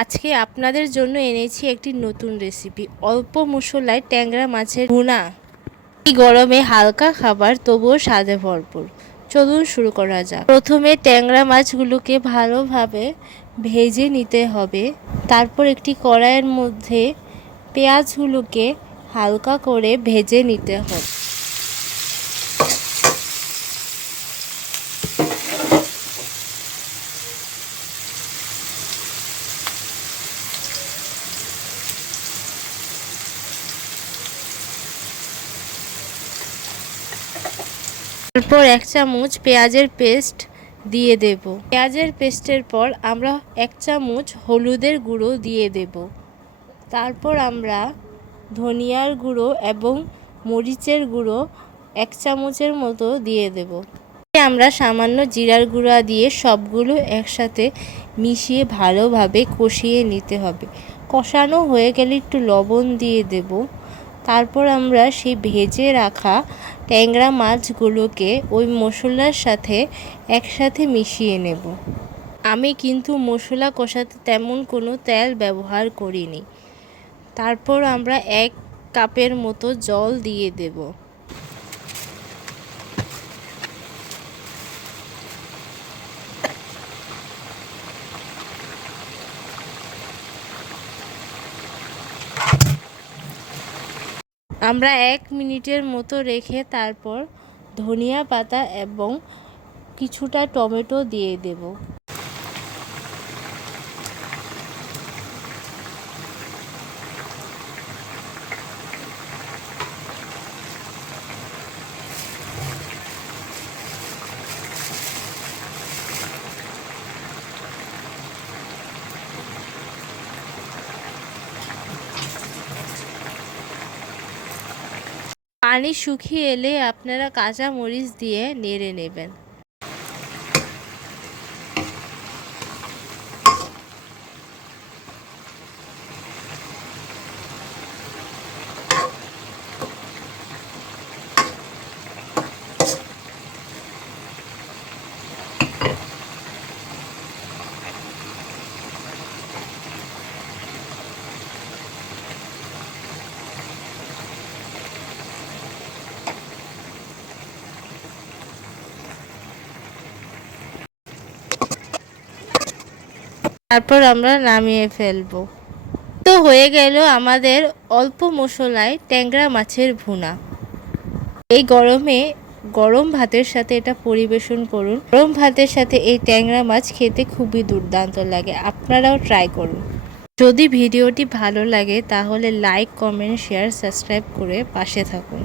আজকে আপনাদের জন্য এনেছি একটি নতুন রেসিপি অল্প মশলায় ট্যাংরা মাছের ভুনা। এই গরমে হালকা খাবার, তবুও স্বাদে ভরপুর। চলুন শুরু করা যাক। প্রথমে ট্যাংরা মাছগুলোকে ভালোভাবে ভেজে নিতে হবে। তারপর একটি কড়াইয়ের মধ্যে পেঁয়াজগুলোকে হালকা করে ভেজে নিতে হবে। তারপর এক চামচ পেঁয়াজের পেস্ট দিয়ে দেব। পেঁয়াজের পেস্টের পর আমরা এক চামচ হলুদের গুঁড়ো দিয়ে দেব। তারপর আমরা ধনিয়ার গুঁড়ো এবং মরিচের গুঁড়ো এক চামচের মতো দিয়ে দেব। আমরা সামান্য জিরার গুঁড়া দিয়ে সবগুলো একসাথে মিশিয়ে ভালোভাবে কষিয়ে নিতে হবে। কষানো হয়ে গেলে একটু লবণ দিয়ে দেব। তারপর আমরা সেই ভেজে রাখা ট্যাংরা মাছগুলোকে ওই মশলার সাথে একসাথে মিশিয়ে নেব। আমি কিন্তু মশলা কষাতে তেমন কোনো তেল ব্যবহার করিনি। তারপর আমরা এক কাপের মতো জল দিয়ে দেব। আমরা এক মিনিটের মতো রেখে তারপর ধনিয়া পাতা এবং কিছুটা টমেটো দিয়ে দেব। পানি শুকিয়ে এলে আপনারা কাঁচা মরিচ দিয়ে নেড়ে নেবেন। তারপর আমরা নামিয়ে ফেলব। তো হয়ে গেল আমাদের অল্প মশলায় ট্যাংরা মাছের ভুনা। এই গরমে গরম ভাতের সাথে এটা পরিবেশন করুন। গরম ভাতের সাথে এই ট্যাংরা মাছ খেতে খুবই দুর্দান্ত লাগে। আপনারাও ট্রাই করুন। যদি ভিডিওটি ভালো লাগে তাহলে লাইক কমেন্ট শেয়ার সাবস্ক্রাইব করে পাশে থাকুন।